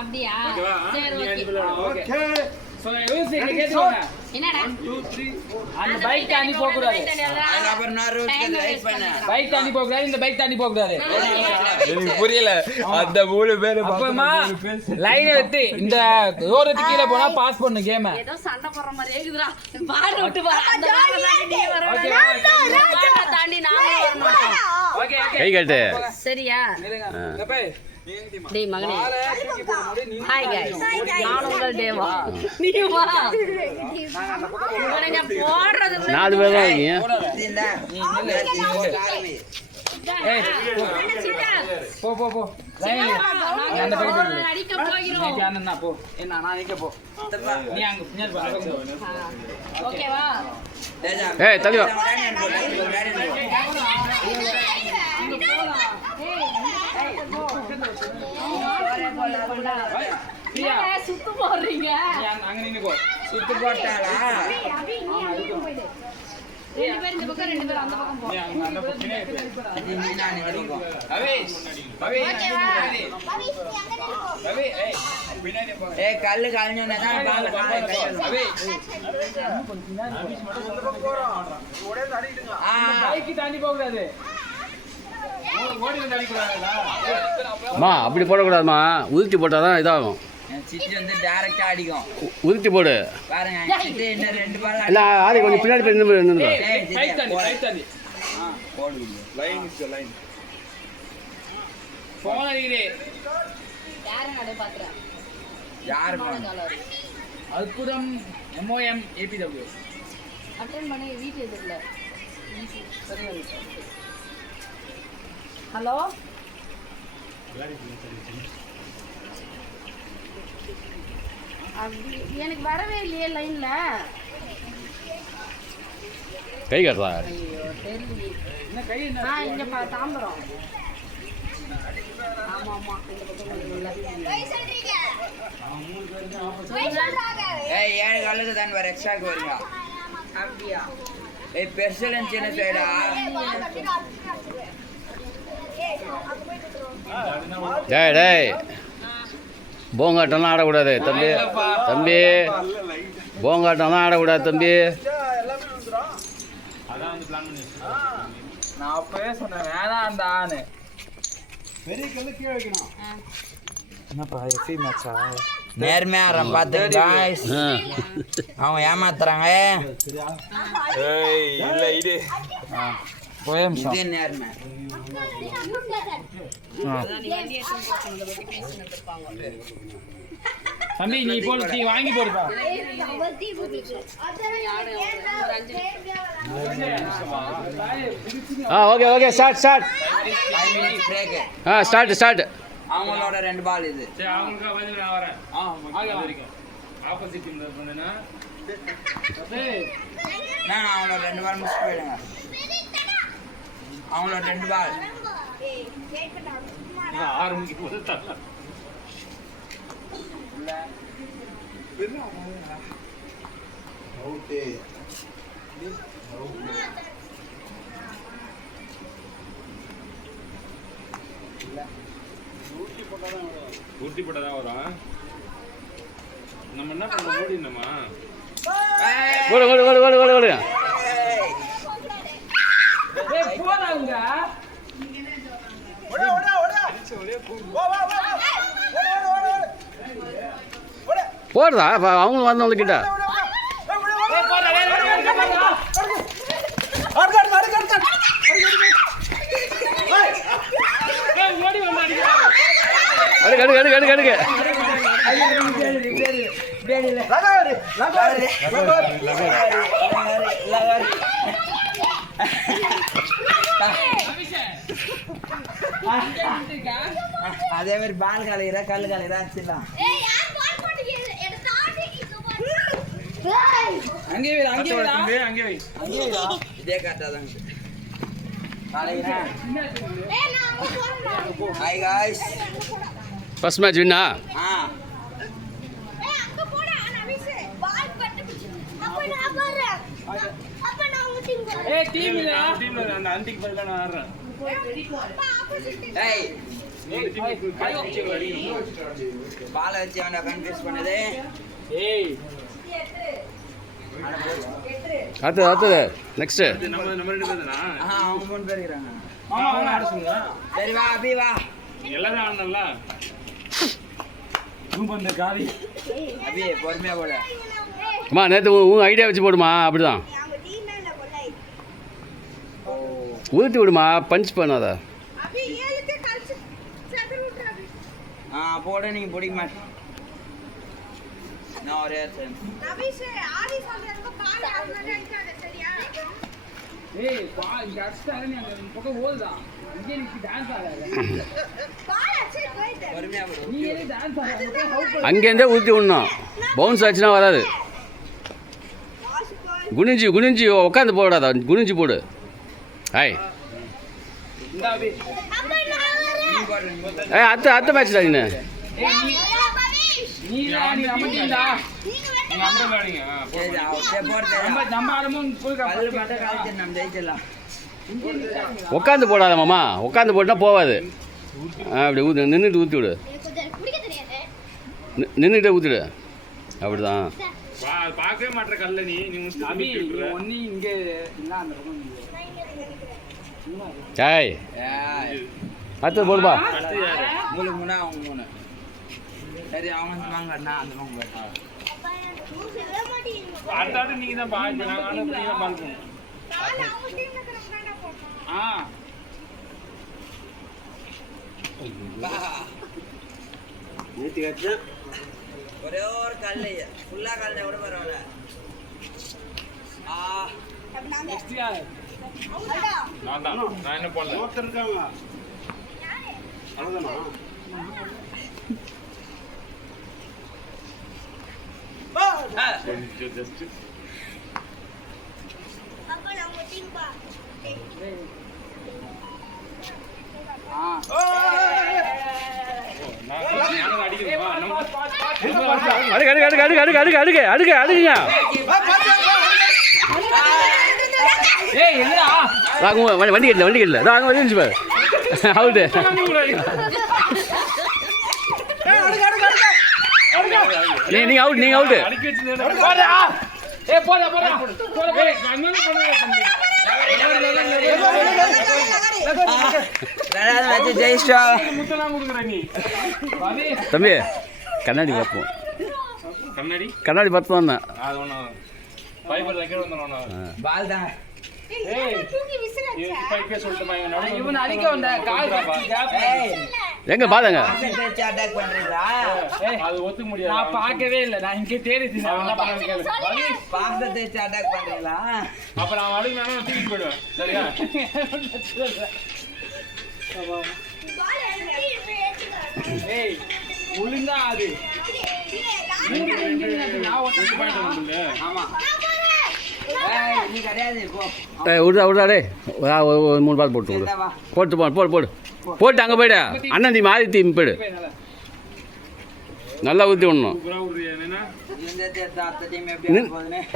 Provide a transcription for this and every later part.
அப்படியா சரி ஓகே என்னடா 1 2 3 அந்த பைக் தாண்டி போக கூடாது பைக் தாண்டி போக கூடாது இந்த பைக் தாண்டி போக கூடாது எனக்கு புரியல அந்த மூணு பேர் அப்பமா லைன் எடுத்து இந்த ரோடுக்கு கீழ போனா பாஸ் பண்ணு கேம் ஏதோ சண்டை போற மாதிரி இருக்குதுடா பாரு விட்டு பாரு அந்த தாண்டி வர தாண்டி நானே வரணும் ஓகே ஓகே கை கட்டு சரியா டேய் டேய் மகனே ஹாய் गाइस நான் உங்கள் தேவா நீ வா நீங்க போடுறது 4 பேர் தான் இருக்கீங்க ஏய் போ போ போ லைன் அந்த பைக் அடிக்க போகிறோம் நீ அண்ணா போ என்ன நான் நிக்க போ நீ அங்க பின்னாடி போ ஓகேவா ஏய் தள்ளி வா சுத்து போடுறீங்க அங்க நின்னுக்கோ சுத்து போட்டாளா ரெண்டு பேர் இந்த பக்கம் ரெண்டு பேர் அந்த பக்கம் போ நீ அந்த பக்கமே ஏய் கல்லு காஞ்சோனே தான் பால் பைக் தாண்டி போக கூடாது ஓடி வந்து அடிக்க கூடாதுடா மா அப்படி போடக்கூடாதுமா உதுத்தி போட்டால் தான் இதாகும் சிட்டி வந்து டைரக்டா அடிக்கும் உதுத்தி போடு பாருங்க சிட்டி இன்னும் 2 பால் இல்ல ஆதி கொஞ்சம் பின்னாடி போய் நின்று பைக் தாண்டி போடு லைன் இஸ் லைன் போன் அடிக்குதே யாரை நட பாக்குறா யார் அற்புதம் MOM APW அட்டெண்ட் பண்ணி வீட்ல இருக்குல்ல ஹலோ எனக்கு வரவே இல்லையே லைன்ல கை கட்டுறா ஐயோ தெரியல என்ன கை என்ன இங்க தாம்பரம் ஆமா ஆமா இந்த பக்கம் இல்ல ஏய் 7 காலுக்கு தான் வர எக்ஸ்ட்ராக்கு வருங்க அப்படியா ஏய் பெர்சலன் சின்ன சைடா டேய் டேய் போங்காட்டம்லாம் ஆடக்கூடாது தம்பி தம்பி போங்காட்டம்லாம் ஆடக்கூடாது தம்பி அதான் வந்து பிளான் பண்ணி நான் அப்பவே சொன்னேன் வேணாம் அந்த ஆனு பெரிய கல்லு கீழ வைக்கணும் என்னப்பா எஃப்சி மேட்சா நேர்மையா ஆடுறான் பாத்து गाइस அவங்க ஏமாத்துறாங்க ஏய் இல்ல இது போயம் இது நேர்மை தம்பி நீ போடு நீ வாங்கி போடுப்பா okay okay start start break start அவங்களோட 2 பால் இது சரி அவங்களுக்கு வந்து நான் வரேன் ஆக வரைக்கும் ஆப்போசிட் டீம்ல இருந்தேனா டேய் நான் அவங்களோட 2 பால் மிஸ் போயிடுங்க அவங்களோட 2 பால் ஆரம்பிக்கு போது தரலாம் ஓகே ஊட்டி போட்டதான் வரும் நம்ம என்ன பண்ண ஓடினோமா ஓடு ஓடு ஓடு ஓடு ஓடு ஓடு ஏய் போறாங்க போடுறா அவங்களும் வந்தவங்க கிட்ட அடுக்கு அடுக்கு அடுக்கு அடுக்கு அதே மாதிரி பால் கலையிற கல் கலையிற வச்சிடலாம் அங்கே வை இதே காட்டாதாங்க ஹாய் गाइस ஃபர்ஸ்ட் மேட்ச் வின்னா ஏய் டீம்ல அந்த அந்திக்கு பதிலா நான் ஆடுறேன் ஏய் பாலை வச்சு அவனை கன்ஃபியூஸ் பண்ணது. ஏய் அடுத்தது நெக்ஸ்ட்டு நம்ம ரெண்டு பேர் தானா? அவங்க 3 பேர் இருக்கிறாங்க. மாமா அவனை ஆட சொல்லுங்க. சரி வா அபி வா. எல்லாரும் ஆடணும்ல. இந்த காரி அபி பொறுமையா போடு. அம்மா நேற்று உன் ஐடியா வச்சு போடுமா அப்படிதான் ஊற்றி விடுமா பஞ்ச் பண்ணாத. போட நீங்க பிடிக்க மாட்டேன். நான் ஒரே ஏய் பா இங்க அடிச்சாரு நீ அந்த பக்கம் ஓடுதா இங்கே நீ டான்ஸ் ஆடாத பொறுமையா போடு. நீ ஏன் டான்ஸ் ஆடாத அங்கேருந்தே ஊற்றி விடணும். பவுன்ஸ் ஆச்சுன்னா வராது. குனிஞ்சி உட்காந்து போடாதா, குனிஞ்சி போடு. ஹாய் இந்த அபி ஏய் அத்தை மேட்ச் தான் நீ. நீ நம்ம டீம்டா நீங்க அப்புறம் விளையாடுங்க. சரி போடு. நம்ம ஆடமும் போய் கல்லு மட்டும் காலேஜ் நம்ம ஜெயிச்சிடலாம். உட்காந்து போடாத மாமா, உட்காந்து போட்டால் போகாது. அப்படி ஊற்று, நின்றுட்டு ஊற்றி விடு. நின்றுட்டே ஊற்றிடு. அப்படிதான். பார்க்கவே மாட்டேற கல்ல நீ அபி ஒண்ணு இங்க இல்ல அந்த பக்கம் ஏய் அடுத்து போடுப்பா. அடுத்து யாரு? உங்களுக்கு 3 அவங்க 3. சரி அவங்க வாங்க நான் அந்த பக்கம் போறேன். அடுத்த ஆட்டு நீங்க தான் பால் நாங்க ஆட நீங்க தான் பால் போடணும். ஒரே ஒரு கல்லு ஃபுல்லா கல்ல விட பரவாயில்ல. நெக்ஸ்ட் யார் நான் தான். நான் என்ன பண்ணல? ஒருத்தர் இருக்காங்க. அவ்வளவுதானா? ஜஸ்ட் அடுக்குங்க. ஏய் என்னடா வண்டி கட்டல அங்கே வந்துருச்சு பாரு. அவுட்டு. நீங்க அவுட்டு. அடிக்க வச்சு போடா ஏய் போடா போடா கண்ணால பண்ணுங்க. வச்சு ஜெயிச்சிட்டா. முத்தலாம் கொடுக்குற நீ. தம்பி கண்ணாடி பார்ப்போம். கண்ணாடி பார்த்து வந்தேன். அது ஒன்றும் ஃபைபர் வைக்கிற ஒன்று பால் தான். இவன் அடிக்க வந்த கால் எங்க பாருங்க. அட்டாக் பண்றீங்களா? அது ஒத்துக்க முடியாது. நான் பார்க்கவே இல்லை. நான் இங்கே தேடி பாக்ஸ தேய்ச்சி அட்டாக் பண்றீங்களா? அப்புறம் அவன் அழுகு வேணா தூக்கி போயிடுவேன். சரியா? ஏய் ஒழுங்கா அது ஆமா நீ கிடையாது போ. விடுறா டே. ஒரு 3 பால் போட்டு விடு. போட்டு அங்கே போயிடு. அண்ணன் நீ மாறி தீ போயிடு. நல்லா ஊற்றி விடணும்.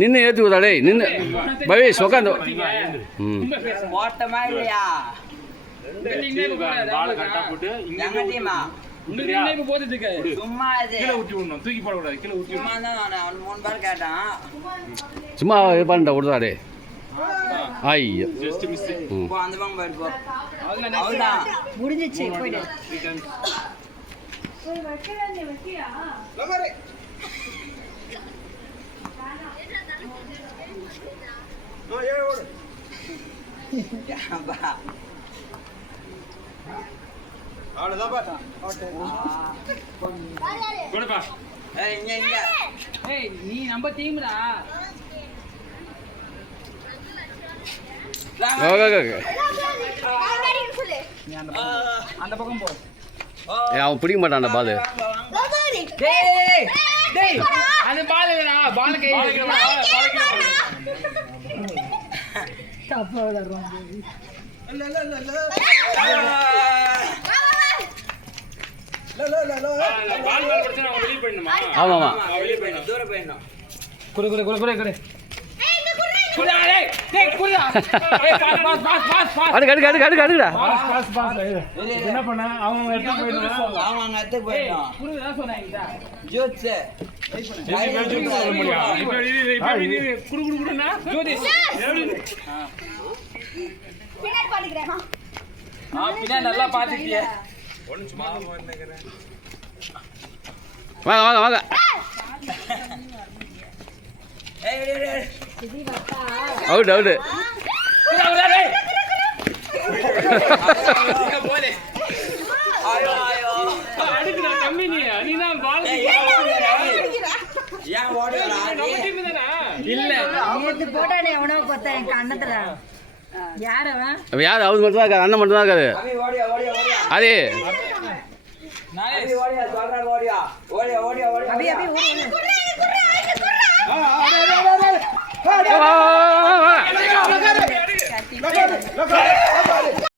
நின்று ஏற்றி விடா டே. நின்று பவேஷ் உட்காந்து. ஓட்டமா இல்லையா? பால் கரெக்டா போட்டு எங்க டீமா? சும்மா இது கீழே ஊற்றி விடணும். தூக்கி போடக்கூடாது. கீழே ஊற்றி சும்மா தான் அவன் 3 பால் கேட்டான். சும்மா இது பண்ணிட்டா விடுறா டே. ஐயோ ஜஸ்ட் மிஸ். போ அந்த பக்கம் போயிடு போ. அவ்வளவுதான் முடிஞ்சிச்சு போயிடு. கொடுப்பா. ஏய் நீ நம்ம டீம்டா. அந்த பக்கம் போ. அவன் பிடிக்க மாட்டான் அந்த பால். அந்த பால் பால் கை பால் பிரச்சனை அவன் வெளியே போயிடணுமா? ஆமாம் வெளியே போயிடணும். தூரம் போயிடணும். குடு அடுக்கடா என்ன பண்ண அவங்க எடுத்து போயிடுவாங்க. அவங்க அங்க எடுத்து போயிட்டோம் புரியுதா சொன்னாங்க ஜூஸ் பின்னாடி நல்லா பாத்துட்டியே. வாங்க அவுட் யாரு அவர் மட்டும் தான் இருக்காரு, அண்ணன் மட்டும் தான் இருக்காரு. அது ஓடியா